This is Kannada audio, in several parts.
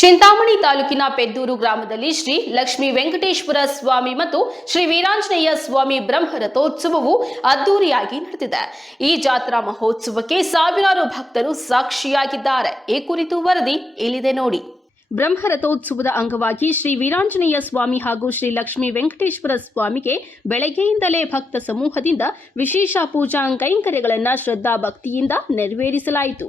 ಚಿಂತಾಮಣಿ ತಾಲೂಕಿನ ಪೆದ್ದೂರು ಗ್ರಾಮದಲ್ಲಿ ಶ್ರೀ ಲಕ್ಷ್ಮೀ ವೆಂಕಟೇಶ್ವರ ಸ್ವಾಮಿ ಮತ್ತು ಶ್ರೀ ವೀರಾಂಜನೇಯ ಸ್ವಾಮಿ ಬ್ರಹ್ಮರಥೋತ್ಸವವು ಅದ್ದೂರಿಯಾಗಿ ನಡೆದಿದೆ. ಈ ಜಾತ್ರಾ ಮಹೋತ್ಸವಕ್ಕೆ ಸಾವಿರಾರು ಭಕ್ತರು ಸಾಕ್ಷಿಯಾಗಿದ್ದಾರೆ. ಈ ಕುರಿತು ವರದಿ ಇಲ್ಲಿದೆ ನೋಡಿ. ಬ್ರಹ್ಮರಥೋತ್ಸವದ ಅಂಗವಾಗಿ ಶ್ರೀ ವೀರಾಂಜನೇಯ ಸ್ವಾಮಿ ಹಾಗೂ ಶ್ರೀ ಲಕ್ಷ್ಮೀ ವೆಂಕಟೇಶ್ವರ ಸ್ವಾಮಿಗೆ ಬೆಳಗ್ಗೆಯಿಂದಲೇ ಭಕ್ತ ಸಮೂಹದಿಂದ ವಿಶೇಷ ಪೂಜಾ ಕೈಂಕರ್ಯಗಳನ್ನು ಶ್ರದ್ಧಾ ಭಕ್ತಿಯಿಂದ ನೆರವೇರಿಸಲಾಯಿತು.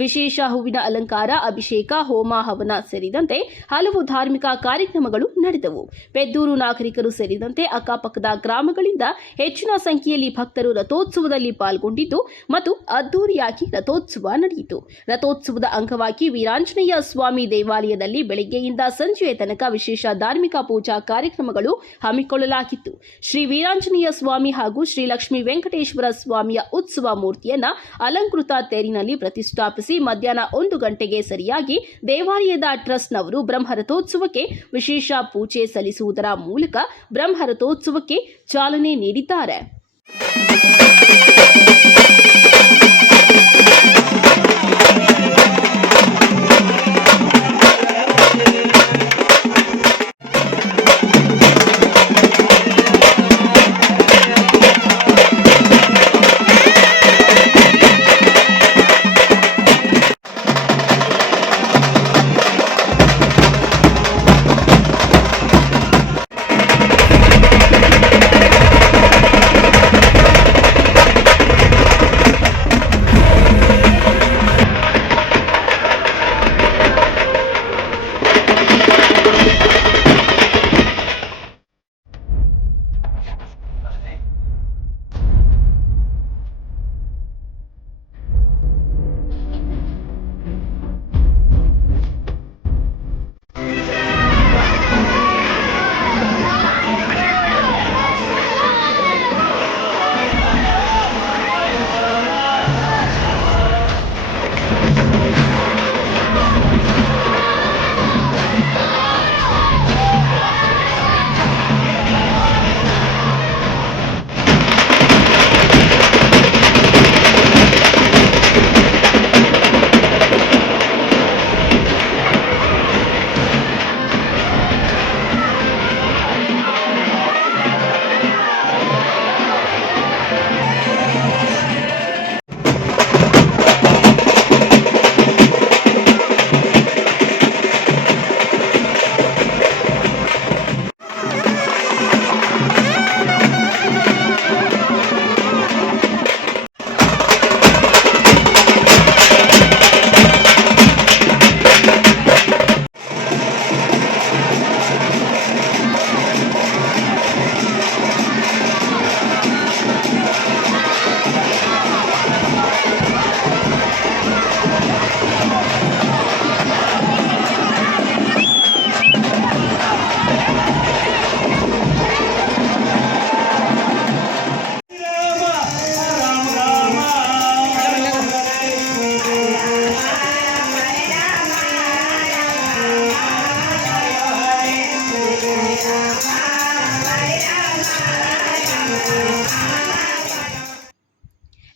ವಿಶೇಷ ಹೂವಿನ ಅಲಂಕಾರ, ಅಭಿಷೇಕ, ಹೋಮ ಹವನ ಸೇರಿದಂತೆ ಹಲವು ಧಾರ್ಮಿಕ ಕಾರ್ಯಕ್ರಮಗಳು ನಡೆದವು. ಪೆದ್ದೂರು ನಾಗರಿಕರು ಸೇರಿದಂತೆ ಅಕ್ಕಪಕ್ಕದ ಗ್ರಾಮಗಳಿಂದ ಹೆಚ್ಚಿನ ಸಂಖ್ಯೆಯಲ್ಲಿ ಭಕ್ತರು ರಥೋತ್ಸವದಲ್ಲಿ ಪಾಲ್ಗೊಂಡಿದ್ದು ಮತ್ತು ಅದ್ದೂರಿಯಾಗಿ ರಥೋತ್ಸವ ನಡೆಯಿತು. ರಥೋತ್ಸವದ ಅಂಗವಾಗಿ ವೀರಾಂಜನೇಯ ಸ್ವಾಮಿ ದೇವಾಲಯದಲ್ಲಿ ಬೆಳಗ್ಗೆಯಿಂದ ಸಂಜೆಯ ತನಕ ವಿಶೇಷ ಧಾರ್ಮಿಕ ಪೂಜಾ ಕಾರ್ಯಕ್ರಮಗಳು ಹಮ್ಮಿಕೊಳ್ಳಲಾಗಿತ್ತು. ಶ್ರೀ ವೀರಾಂಜನೇಯ ಸ್ವಾಮಿ ಹಾಗೂ ಶ್ರೀ ಲಕ್ಷ್ಮೀ ವೆಂಕಟೇಶ್ವರ ಸ್ವಾಮಿಯ ಉತ್ಸವ ಮೂರ್ತಿಯನ್ನ ಅಲಂಕೃತ ತೇರಿನಲ್ಲಿ ಪ್ರತಿಷ್ಠಾಪಿಸಿ ಮಧ್ಯಾಹ್ನ 1 ಗಂಟೆಗೆ ಸರಿಯಾಗಿ ದೇವಾಲಯದ ಟ್ರಸ್ಟ್ನವರು ಬ್ರಹ್ಮರಥೋತ್ಸವಕ್ಕೆ ವಿಶೇಷ ಪೂಜೆ ಸಲ್ಲಿಸುವುದರ ಮೂಲಕ ಬ್ರಹ್ಮರಥೋತ್ಸವಕ್ಕೆ ಚಾಲನೆ ನೀಡಿದ್ದಾರೆ.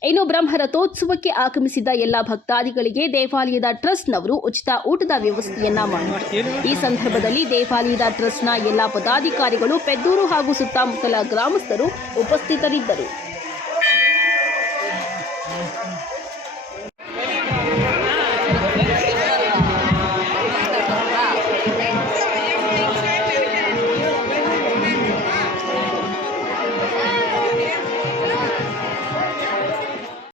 ಇನ್ನು ಬ್ರಹ್ಮರಥೋತ್ಸವಕ್ಕೆ ಆಗಮಿಸಿದ ಎಲ್ಲ ಭಕ್ತಾದಿಗಳಿಗೆ ದೇವಾಲಯದ ಟ್ರಸ್ಟ್ನವರು ಉಚಿತ ಊಟದ ವ್ಯವಸ್ಥೆಯನ್ನ ಮಾಡಿದರು. ಈ ಸಂದರ್ಭದಲ್ಲಿ ದೇವಾಲಯದ ಟ್ರಸ್ಟ್ನ ಎಲ್ಲ ಪದಾಧಿಕಾರಿಗಳು, ಪೆದ್ದೂರು ಹಾಗೂ ಸುತ್ತಮುತ್ತಲ ಗ್ರಾಮಸ್ಥರು ಉಪಸ್ಥಿತರಿದ್ದರು.